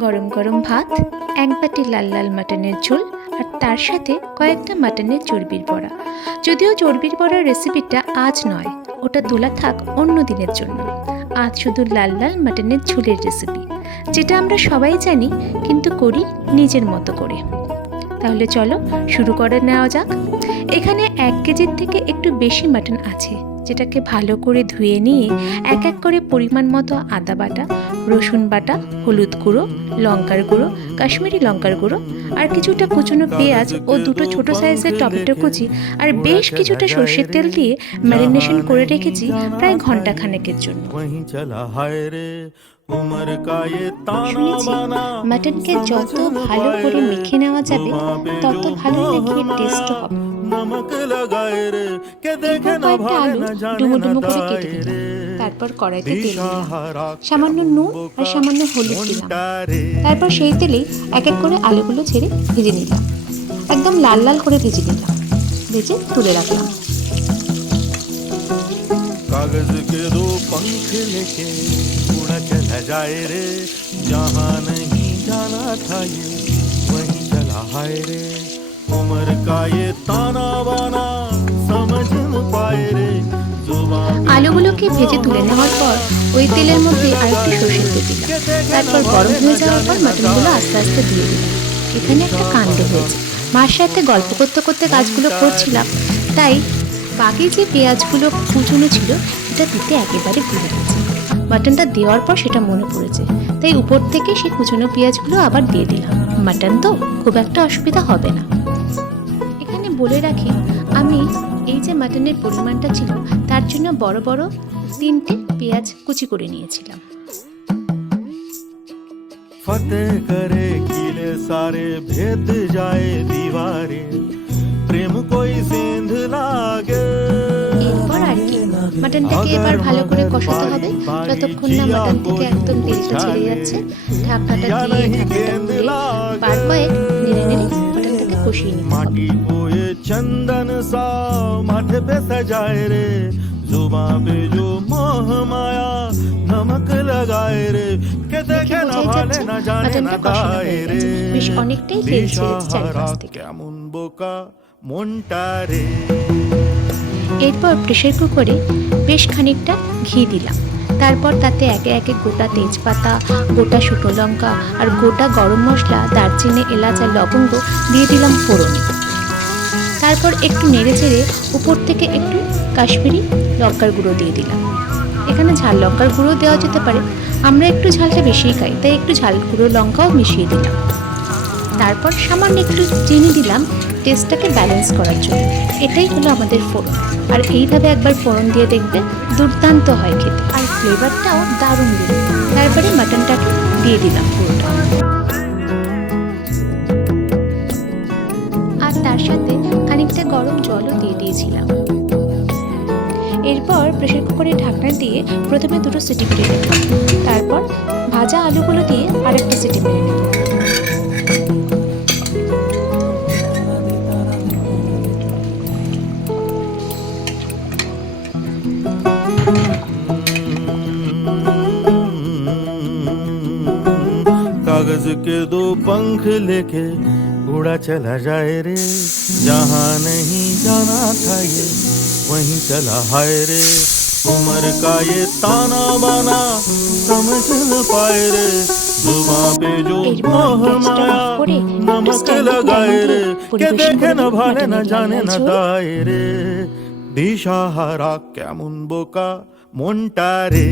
গরম গরম ভাত, এক বাটি লাল লাল মাটনের ঝোল, আর তার সাথে কয়েকটা মাটনের চর্বির বড়া। যদিও চর্বির বড়ার রেসিপিটা আজ নয়, ওটা তোলা থাক অন্য দিনের জন্য। আজ শুধু লাল লাল মাটনের ঝোলের রেসিপি, যেটা আমরা সবাই জানি, কিন্তু করি নিজের মতো করে। তাহলে চলো শুরু করে নেওয়া যাক। এখানে 1 কেজির থেকে একটু বেশি মাটন আছে, যেটাকে ভালো করে ধুয়ে নিয়ে এক এক করে পরিমাণ মতো আদা বাটা, রসুন বাটা, হলুদ গুঁড়ো, লঙ্কার গুঁড়ো, কাশ্মীরি লঙ্কার গুঁড়ো, আর কিছুটা কুচনো পেঁয়াজ ও দুটো ছোট সাইজের টমেটো কুচি, আর বেশ কিছুটা সর্ষের তেল দিয়ে ম্যারিনেশন করে রেখেছি প্রায় ঘন্টাখানেকের জন্য। শুনেছি মাটনকে যত ভালো করে মেখে নেওয়া যাবে তত ভালো নাকি টেস্টও হবে। কয়েকটা আলু ডুমো ডুমো করে কেটে দিলাম, তারপর কড়াইতে তেল দিলাম, সামান্য নুন আর সামান্য হলুদ দিলাম। তারপর সেই তেলেই এক এক করে আলুগুলো ছেড়ে ভেজে নিলাম, একদম লাল লাল করে ভেজে নিলাম, ভেজে তুলে রাখলাম। कागज के दो पंख लेके उड़ा चला जाए रे, जहाँ नहीं जाना था ये वहीं चला हाय रे, उम्र का ये ताना बाना समझ न पाए रे। আলুগুলোকে ভেজে তুলে নেওয়ার পর ওই তেলের মধ্যে আরেকটু সর্ষের তেল দিলাম, তারপর গরম হয়ে যাওয়ার পর মাটনগুলো আস্তে আস্তে দিয়ে দিলাম। এখানে একটা কাণ্ড হয়েছে, মার সাথে গল্প করতে করতে কাজগুলো করছিলাম, তাই বাকি যে পেঁয়াজগুলো কুচনো ছিল সেটা দিতে একেবারে ভুলে গেছি। মাটনটা দেওয়ার পর সেটা মনে পড়েছে, তাই উপর থেকে সেই কুচনো পেঁয়াজগুলো আবার দিয়ে দিলাম। মাটন তো খুব একটা অসুবিধা হবে না। এখানে বলে রাখি, আমি এই যে মাটনের পরিমাণটা ছিল তার জন্য বড় বড় 3টে পেঁয়াজ কুচি করে নিয়েছিলাম। फतेह करे किले सारे भेद जाए दीवारे, प्रेम कोई सेंध लागे। এরপর আর কি, মাটনটাকে এবার ভালো করে কষাতে হবে যতক্ষণ না মাটন থেকে একদম তেলটা ছেড়ে যাচ্ছে। ঢাকনাটা দিয়ে ঢাকনাটা খুলে বার কয়েক নেড়ে নেড়ে মাটনটাকে কষিয়ে নিতে হবে। माटी को ये चंदन सा माथे पे सजाए रे, जुबां पे जो मोह माया नमक लगाए रे, के देखे ना भाले ना जाने ना दाए रे, বেশ অনেকটাই তেল ছেড়েছে চারপাশ থেকে। কেমন বোকা মনটা রে। এরপর প্রেসার কুকারে বেশ খানিকটা ঘি দিলাম, তারপর তাতে একে একে গোটা তেজপাতা, গোটা শুকনো লঙ্কা আর গোটা গরম মশলা, দারচিনি, এলাচ আর লবঙ্গ দিয়ে দিলাম ফোড়নে। তারপর একটু নেড়ে চেড়ে উপর থেকে একটু কাশ্মীরি লঙ্কার গুঁড়ো দিয়ে দিলাম। এখানে ঝাল লঙ্কার গুঁড়ো দেওয়া যেতে পারে, আমরা একটু ঝালটা বেশিই খাই, তাই একটু ঝাল গুঁড়ো লঙ্কাও মিশিয়ে দিলাম। তারপর সামান্য একটু চিনি দিলাম টেস্টটাকে ব্যালেন্স করার জন্য। এটাই হলো আমাদের ফোড়ন, আর এইভাবে একবার ফোড়ন দিয়ে দেখবে দুর্দান্ত হয় খেতে, আর ফ্লেভারটাও দারুণ দিল। তারপরে মাটনটাকে দিয়ে দিলাম পুরোটা, আর তার সাথে খানিকটা গরম জলও দিয়ে দিয়েছিলাম। এরপর প্রেসার কুকারের ঢাকনা দিয়ে প্রথমে 2টো সিটি মেরে নেব, তারপর ভাজা আলুগুলো দিয়ে আরেকটা সিটি মেরে নেব। कागज के दो पंख लेके उड़ा चला जाए रे, जहाँ नहीं जाना था ये वहीं चला हाय रे, उम्र का ये ताना बाना समझ न पाए रे, जुबां पे जो मोह माया नमक लगाए रे, के देखे न भाले न जाने न दाए रे, दिशा हारा केमन बोका মনটা রে।